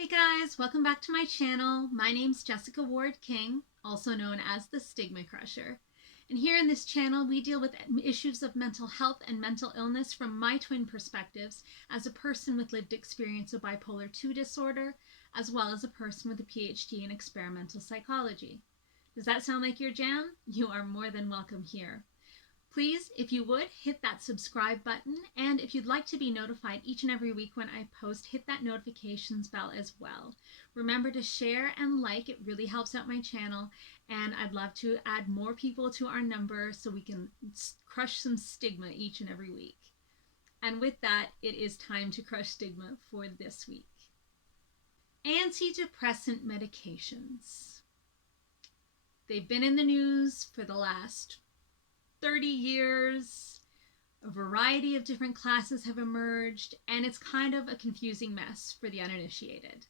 Hey guys, welcome back to my channel. My name's Jessica Ward King, also known as the Stigmacrusher. And here in this channel, we deal with issues of mental health and mental illness from my twin perspectives as a person with lived experience of bipolar 2 disorder, as well as a person with a PhD in experimental psychology. Does that sound like your jam? You are more than welcome here. Please, if you would, hit that subscribe button, and if you'd like to be notified each and every week when I post, hit that notifications bell as well. Remember to share and like, it really helps out my channel, and I'd love to add more people to our number so we can crush some stigma each and every week. And with that, it is time to crush stigma for this week. Antidepressant medications. They've been in the news for the last 30 years. A variety of different classes have emerged, and it's kind of a confusing mess for the uninitiated.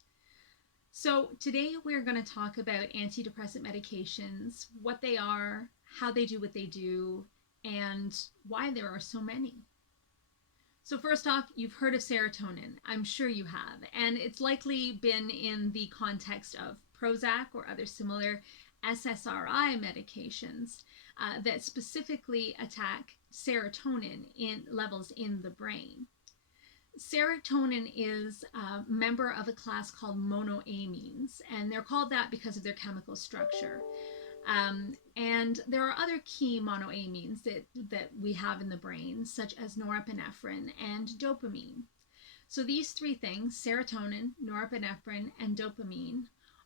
So today we're going to talk about antidepressant medications, what they are, how they do what they do, and why there are so many. So first off, you've heard of serotonin. I'm sure you have, and it's likely been in the context of Prozac or other similar SSRI medications that specifically attack serotonin in levels in the brain. Serotonin is a member of a class called monoamines, and they're called that because of their chemical structure. And there are other key monoamines that we have in the brain, such as norepinephrine and dopamine. So these three things, serotonin, norepinephrine, and dopamine,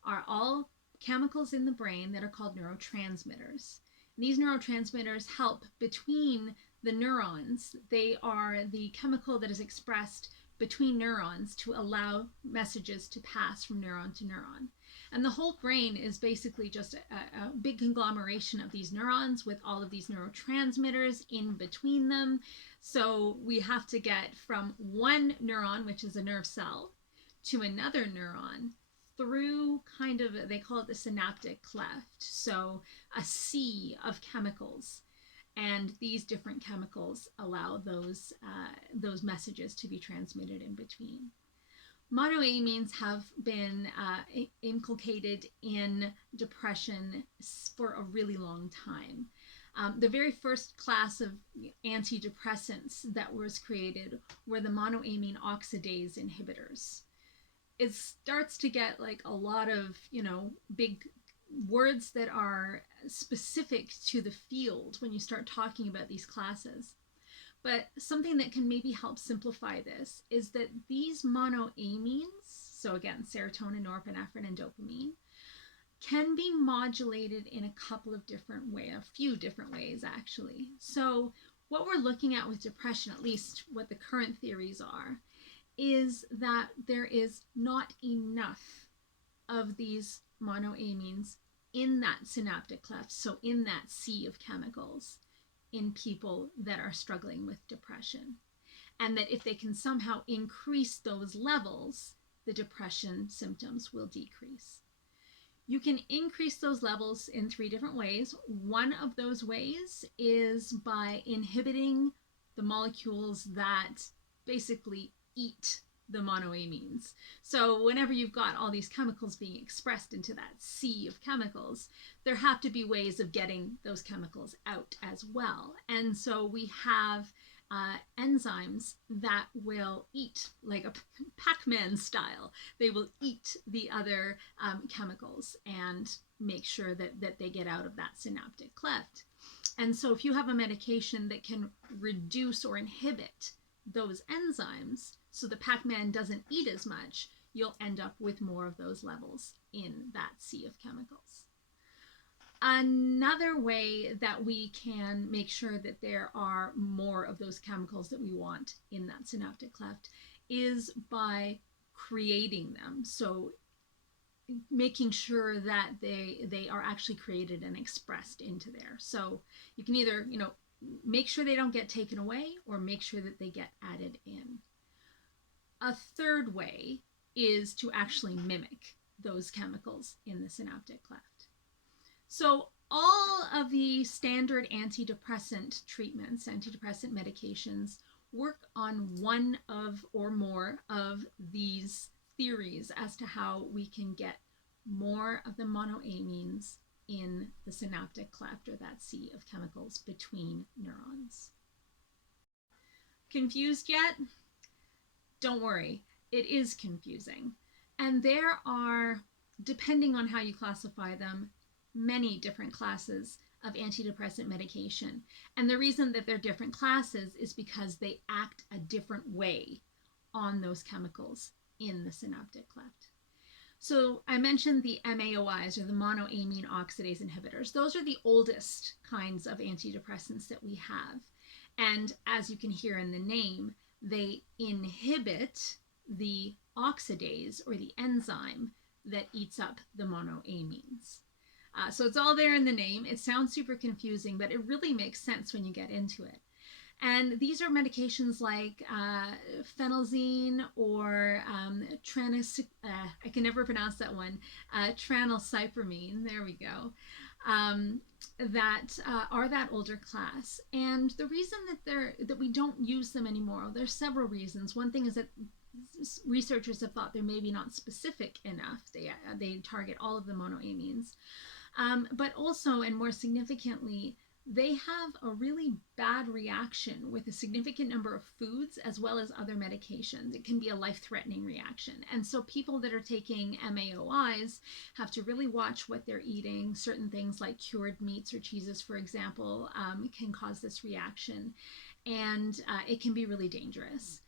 are all chemicals in the brain that are called neurotransmitters. And these neurotransmitters help between the neurons. They are the chemical that is expressed between neurons to allow messages to pass from neuron to neuron. And the whole brain is basically just a big conglomeration of these neurons with all of these neurotransmitters in between them. So we have to get from one neuron, which is a nerve cell, to another neuron through kind of, they call it the synaptic cleft. So a sea of chemicals. And these different chemicals allow those messages to be transmitted in between. Monoamines have been inculcated in depression for a really long time. The very first class of antidepressants that was created were the monoamine oxidase inhibitors. It starts to get like a lot of, big words that are specific to the field when you start talking about these classes. But something that can maybe help simplify this is that these monoamines, so again, serotonin, norepinephrine, and dopamine, can be modulated in a couple of different ways, a few different ways actually. So what we're looking at with depression, at least what the current theories are, is that there is not enough of these monoamines in that synaptic cleft, so in that sea of chemicals, in people that are struggling with depression. And that if they can somehow increase those levels, the depression symptoms will decrease. You can increase those levels in three different ways. One of those ways is by inhibiting the molecules that basically eat the monoamines. So whenever you've got all these chemicals being expressed into that sea of chemicals, there have to be ways of getting those chemicals out as well. And so we have enzymes that will eat, like a Pac-Man style. They will eat the other chemicals and make sure that they get out of that synaptic cleft. And so if you have a medication that can reduce or inhibit those enzymes so the Pac-Man doesn't eat as much, you'll end up with more of those levels in that sea of chemicals. Another way that we can make sure that there are more of those chemicals that we want in that synaptic cleft is by creating them. So making sure that they are actually created and expressed into there. So you can either, make sure they don't get taken away or make sure that they get added in. A third way is to actually mimic those chemicals in the synaptic cleft. So all of the standard antidepressant treatments, antidepressant medications, work on one of or more of these theories as to how we can get more of the monoamines in the synaptic cleft, or that sea of chemicals between neurons. Confused yet? Don't worry, it is confusing. And there are, depending on how you classify them, many different classes of antidepressant medication. And the reason that they're different classes is because they act a different way on those chemicals in the synaptic cleft. So I mentioned the MAOIs, or the monoamine oxidase inhibitors. Those are the oldest kinds of antidepressants that we have. And as you can hear in the name, they inhibit the oxidase, or the enzyme that eats up the monoamines. So it's all there in the name. It sounds super confusing, but it really makes sense when you get into it. And these are medications like phenelzine, or I can never pronounce that one, tranylcypromine, there we go, that are that older class. And the reason that we don't use them anymore, there's several reasons. One thing is that researchers have thought they're maybe not specific enough. They target all of the monoamines. But also, and more significantly, they have a really bad reaction with a significant number of foods as well as other medications. It can be a life-threatening reaction. And so people that are taking MAOIs have to really watch what they're eating. Certain things like cured meats or cheeses, for example, can cause this reaction. And it can be really dangerous.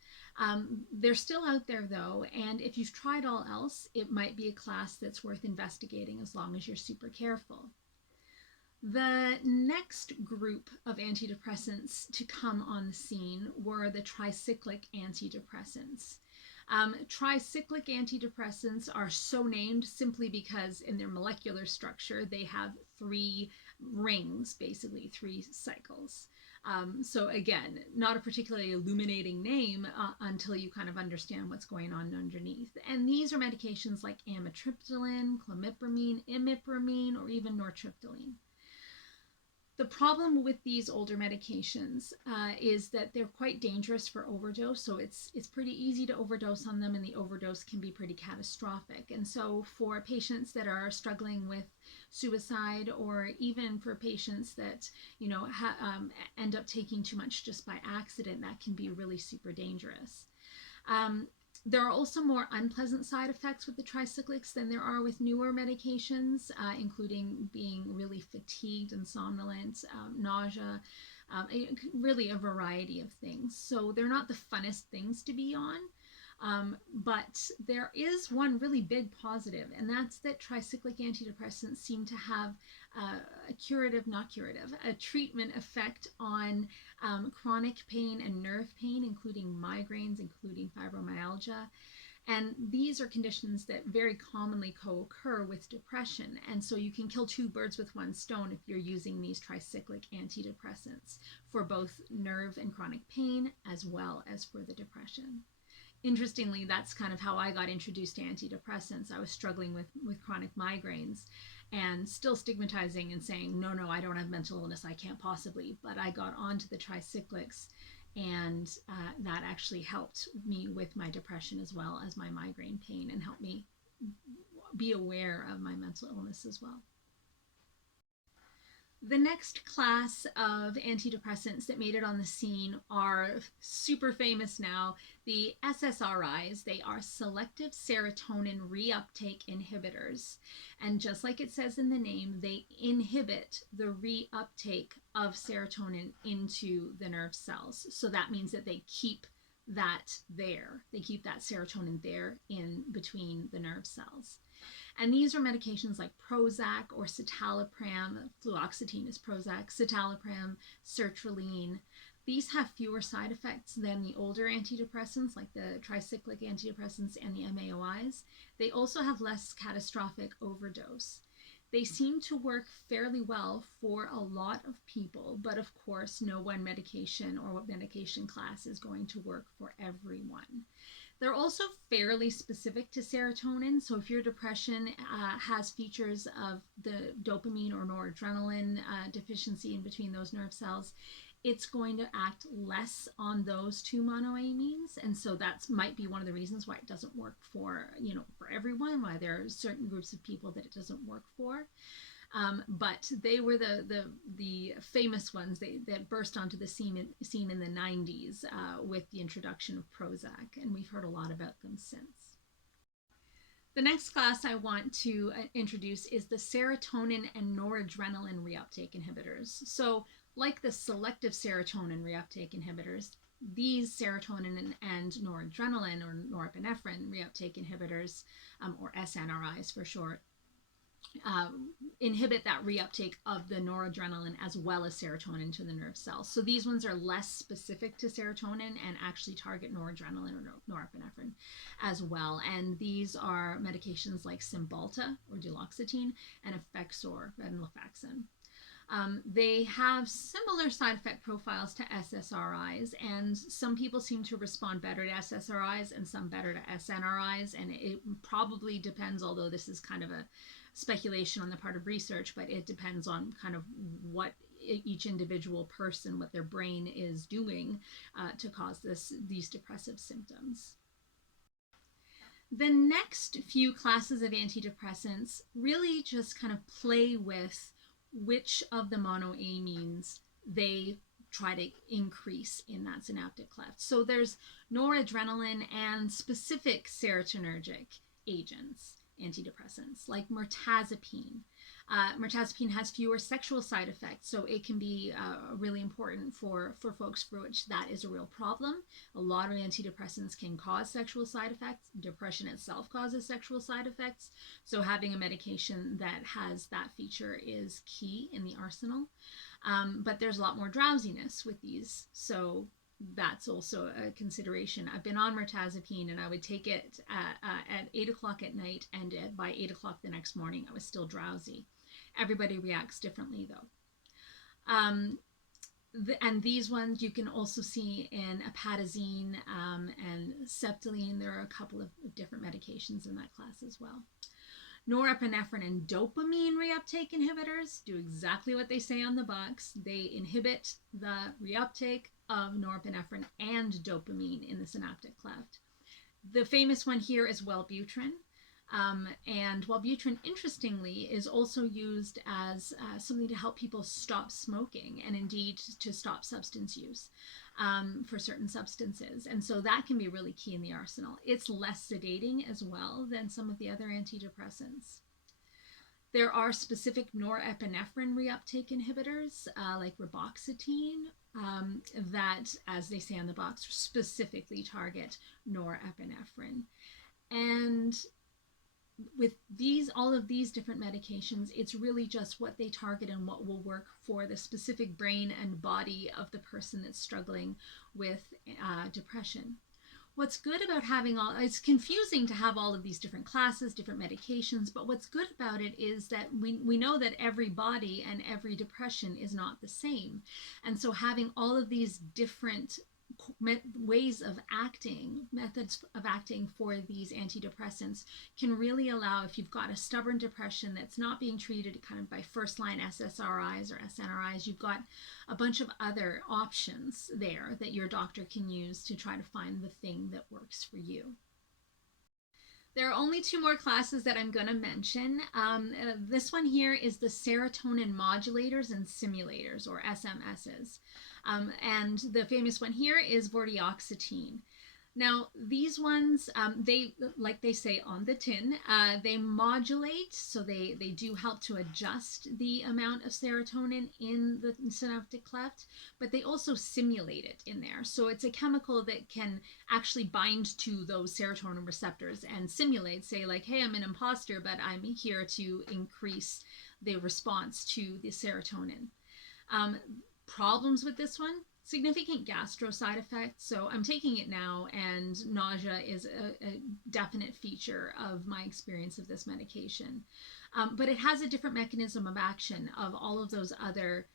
They're still out there though, and if you've tried all else, it might be a class that's worth investigating as long as you're super careful. The next group of antidepressants to come on the scene were the tricyclic antidepressants. Tricyclic antidepressants are so named simply because in their molecular structure they have 3 rings, basically 3 cycles. So again, not a particularly illuminating name until you kind of understand what's going on underneath. And these are medications like amitriptyline, clomipramine, imipramine, or even nortriptyline. The problem with these older medications is that they're quite dangerous for overdose. So it's pretty easy to overdose on them, and the overdose can be pretty catastrophic. And so for patients that are struggling with suicide, or even for patients that end up taking too much just by accident, that can be really super dangerous. There are also more unpleasant side effects with the tricyclics than there are with newer medications, including being really fatigued and somnolent, nausea, really a variety of things. So they're not the funnest things to be on. But there is one really big positive, and that's that tricyclic antidepressants seem to have a treatment effect on chronic pain and nerve pain, including migraines, including fibromyalgia. And these are conditions that very commonly co-occur with depression. And so you can kill 2 birds with 1 stone if you're using these tricyclic antidepressants for both nerve and chronic pain as well as for the depression. Interestingly, that's kind of how I got introduced to antidepressants. I was struggling with chronic migraines and still stigmatizing and saying, no, I don't have mental illness, I can't possibly. But I got onto the tricyclics, and that actually helped me with my depression as well as my migraine pain, and helped me be aware of my mental illness as well. The next class of antidepressants that made it on the scene are super famous now, the SSRIs. They are selective serotonin reuptake inhibitors. And just like it says in the name, they inhibit the reuptake of serotonin into the nerve cells. So that means that they keep that there. They keep that serotonin there in between the nerve cells. And these are medications like Prozac or citalopram. Fluoxetine is Prozac, citalopram, sertraline. These have fewer side effects than the older antidepressants, like the tricyclic antidepressants and the MAOIs. They also have less catastrophic overdose. They seem to work fairly well for a lot of people, but of course, no one medication or what medication class is going to work for everyone. They're also fairly specific to serotonin. So if your depression has features of the dopamine or noradrenaline deficiency in between those nerve cells, it's going to act less on those two monoamines. And so that might be one of the reasons why it doesn't work for, for everyone, why there are certain groups of people that it doesn't work for. But they were the famous ones that burst onto the scene in the 90s with the introduction of Prozac, and we've heard a lot about them since. The next class I want to introduce is the serotonin and noradrenaline reuptake inhibitors. So like the selective serotonin reuptake inhibitors, these serotonin and noradrenaline or norepinephrine reuptake inhibitors, or SNRIs for short, inhibit that reuptake of the noradrenaline as well as serotonin to the nerve cells. So these ones are less specific to serotonin and actually target noradrenaline or norepinephrine as well. And these are medications like Cymbalta or duloxetine and Effexor, venlafaxine. They have similar side effect profiles to SSRIs, and some people seem to respond better to SSRIs and some better to SNRIs, and it probably depends, although this is kind of a speculation on the part of research, but it depends on kind of what each individual person, what their brain is doing to cause these depressive symptoms. The next few classes of antidepressants really just kind of play with which of the monoamines they try to increase in that synaptic cleft. So there's noradrenaline and specific serotonergic agents, antidepressants, like Mortazapine. Mortazapine has fewer sexual side effects, so it can be really important for folks for which that is a real problem. A lot of antidepressants can cause sexual side effects. Depression itself causes sexual side effects, so having a medication that has that feature is key in the arsenal. But there's a lot more drowsiness with these, so that's also a consideration. I've been on Mortazapine, and I would take it at 8 o'clock at night, and by 8 o'clock the next morning I was still drowsy. Everybody reacts differently though. And these ones you can also see in apatazine and septaline. There are a couple of different medications in that class as well. Norepinephrine and dopamine reuptake inhibitors do exactly what they say on the box. They inhibit the reuptake of norepinephrine and dopamine in the synaptic cleft. The famous one here is Wellbutrin. And Wellbutrin, interestingly, is also used as something to help people stop smoking and indeed to stop substance use for certain substances. And so that can be really key in the arsenal. It's less sedating as well than some of the other antidepressants. There are specific norepinephrine reuptake inhibitors like reboxetine that, as they say on the box, specifically target norepinephrine. And with all of these different medications, it's really just what they target and what will work for the specific brain and body of the person that's struggling with depression. What's good about having it's confusing to have all of these different classes, different medications, but what's good about it is that we know that every body and every depression is not the same. And so having all of these different ways of acting, methods of acting for these antidepressants can really allow, if you've got a stubborn depression that's not being treated kind of by first-line SSRIs or SNRIs, you've got a bunch of other options there that your doctor can use to try to find the thing that works for you. There are only two more classes that I'm going to mention. This one here is the Serotonin Modulators and Simulators, or SMSs. And the famous one here is vortioxetine. Now, these ones, they, like they say on the tin, they modulate, so they do help to adjust the amount of serotonin in the synaptic cleft, but they also simulate it in there. So it's a chemical that can actually bind to those serotonin receptors and simulate, say like, hey, I'm an imposter, but I'm here to increase the response to the serotonin. Problems with this one: significant gastro side effects. So I'm taking it now, and nausea is a definite feature of my experience of this medication. But it has a different mechanism of action of all of those other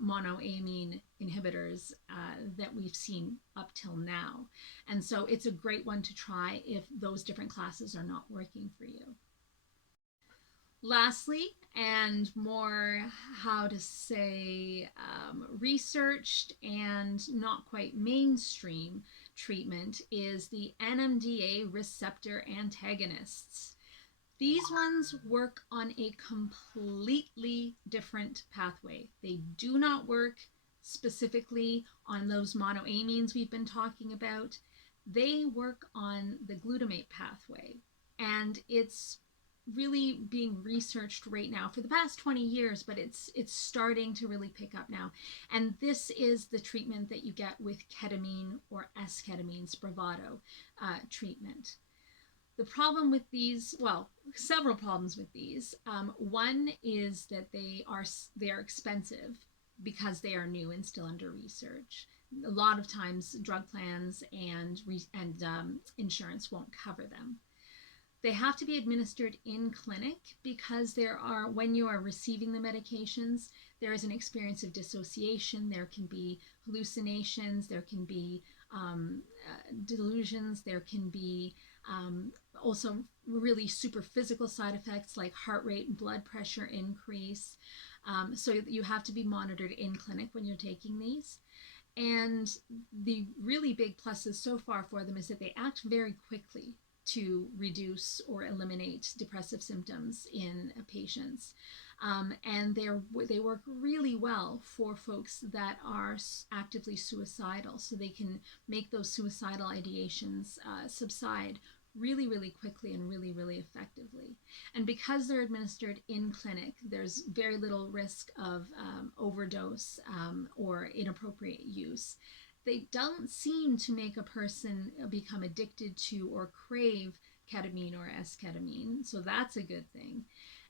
monoamine inhibitors that we've seen up till now. And so it's a great one to try if those different classes are not working for you. Lastly, and more, how to say, researched and not quite mainstream treatment is the Nmda receptor antagonists. These ones work on a completely different pathway. They do not work specifically on those monoamines we've been talking about. They work on the glutamate pathway, and it's really being researched right now for the past 20 years, but it's starting to really pick up now. And this is the treatment that you get with ketamine or S-ketamine, Spravato treatment. The problem with these, well, several problems with these. One is that they're expensive because they are new and still under research. A lot of times, drug plans and insurance won't cover them. They have to be administered in clinic because when you are receiving the medications, there is an experience of dissociation. There can be hallucinations. There can be delusions. There can be also really super physical side effects like heart rate and blood pressure increase. So you have to be monitored in clinic when you're taking these. And the really big pluses so far for them is that they act very quickly to reduce or eliminate depressive symptoms in patients. And they work really well for folks that are actively suicidal, so they can make those suicidal ideations subside really, really quickly and really, really effectively. And because they're administered in clinic, there's very little risk of overdose or inappropriate use. They don't seem to make a person become addicted to or crave ketamine or S-ketamine, so that's a good thing.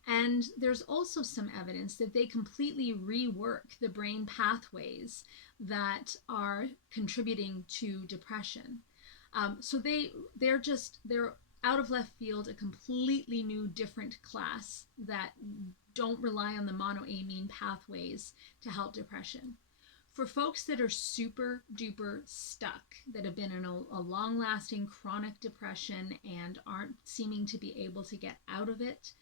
And there's also some evidence that they completely rework the brain pathways that are contributing to depression. So they're out of left field, a completely new, different class that don't rely on the monoamine pathways to help depression. For folks that are super duper stuck, that have been in a long-lasting chronic depression and aren't seeming to be able to get out of it,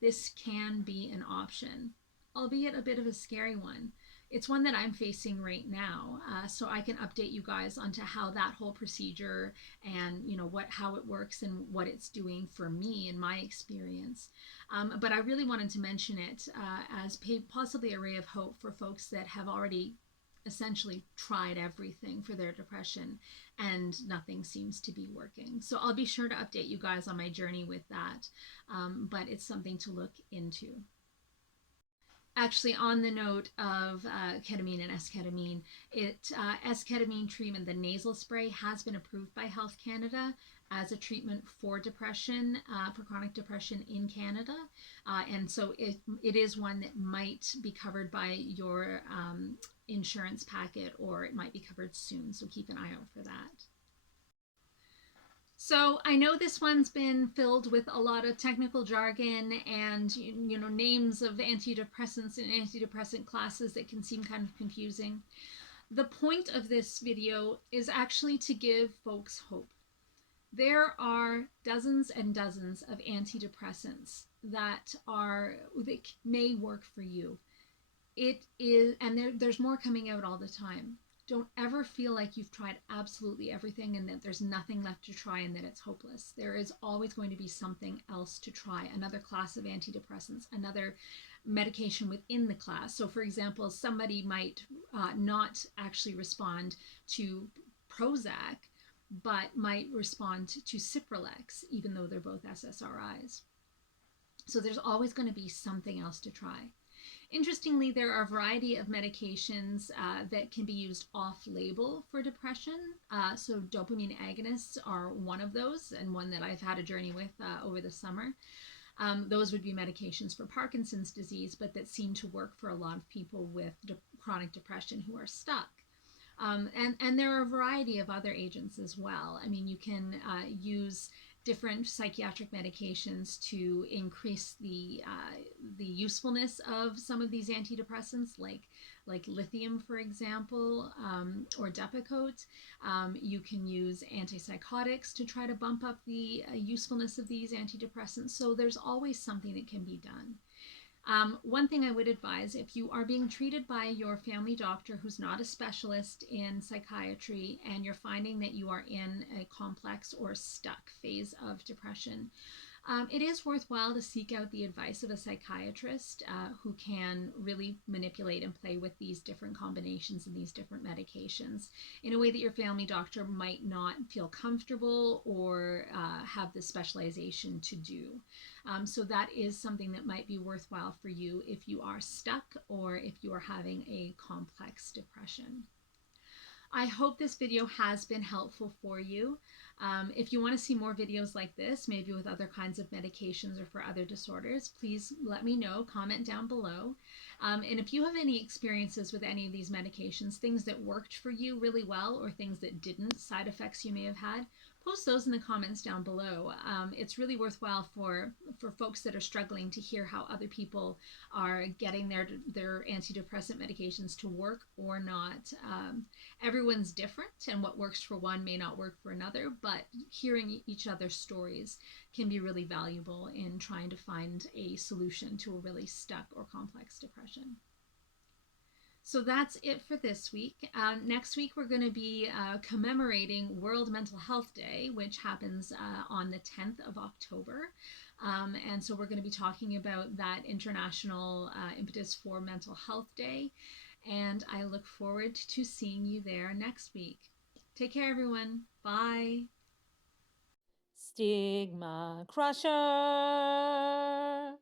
this can be an option, albeit a bit of a scary one. It's one that I'm facing right now, so I can update you guys onto how that whole procedure and how it works and what it's doing for me in my experience. But I really wanted to mention it as possibly a ray of hope for folks that have already essentially tried everything for their depression and nothing seems to be working. So I'll be sure to update you guys on my journey with that, but it's something to look into. Actually, on the note of ketamine and S-ketamine, S-ketamine treatment, the nasal spray, has been approved by Health Canada as a treatment for depression, for chronic depression in Canada. And so it is one that might be covered by your insurance packet, or it might be covered soon. So keep an eye out for that. So I know this one's been filled with a lot of technical jargon and names of antidepressants and antidepressant classes that can seem kind of confusing. The point of this video is actually to give folks hope. There are dozens and dozens of antidepressants that may work for you. There's more coming out all the time. Don't ever feel like you've tried absolutely everything and that there's nothing left to try and that it's hopeless. There is always going to be something else to try, another class of antidepressants, another medication within the class. So for example, somebody might not actually respond to Prozac, but might respond to Cipralex, even though they're both SSRIs. So there's always going to be something else to try. Interestingly, there are a variety of medications that can be used off-label for depression. So dopamine agonists are one of those, and one that I've had a journey with over the summer. Those would be medications for Parkinson's disease, but that seem to work for a lot of people with chronic depression who are stuck. And there are a variety of other agents as well. I mean, you can use different psychiatric medications to increase the usefulness of some of these antidepressants, like lithium, for example, or Depakote. You can use antipsychotics to try to bump up the usefulness of these antidepressants. So there's always something that can be done. One thing I would advise, if you are being treated by your family doctor who's not a specialist in psychiatry and you're finding that you are in a complex or stuck phase of depression, it is worthwhile to seek out the advice of a psychiatrist who can really manipulate and play with these different combinations and these different medications in a way that your family doctor might not feel comfortable or have the specialization to do. So that is something that might be worthwhile for you if you are stuck or if you are having a complex depression. I hope this video has been helpful for you. If you want to see more videos like this, maybe with other kinds of medications or for other disorders, please let me know, comment down below. And if you have any experiences with any of these medications, things that worked for you really well or things that didn't, side effects you may have had, post those in the comments down below. It's really worthwhile for folks that are struggling to hear how other people are getting their antidepressant medications to work or not. Everyone's different, and what works for one may not work for another, but hearing each other's stories can be really valuable in trying to find a solution to a really stuck or complex depression. So that's it for this week. Next week, we're going to be commemorating World Mental Health Day, which happens on the 10th of October. And so we're going to be talking about that International Impetus for Mental Health Day. And I look forward to seeing you there next week. Take care, everyone. Bye. Stigmacrusher.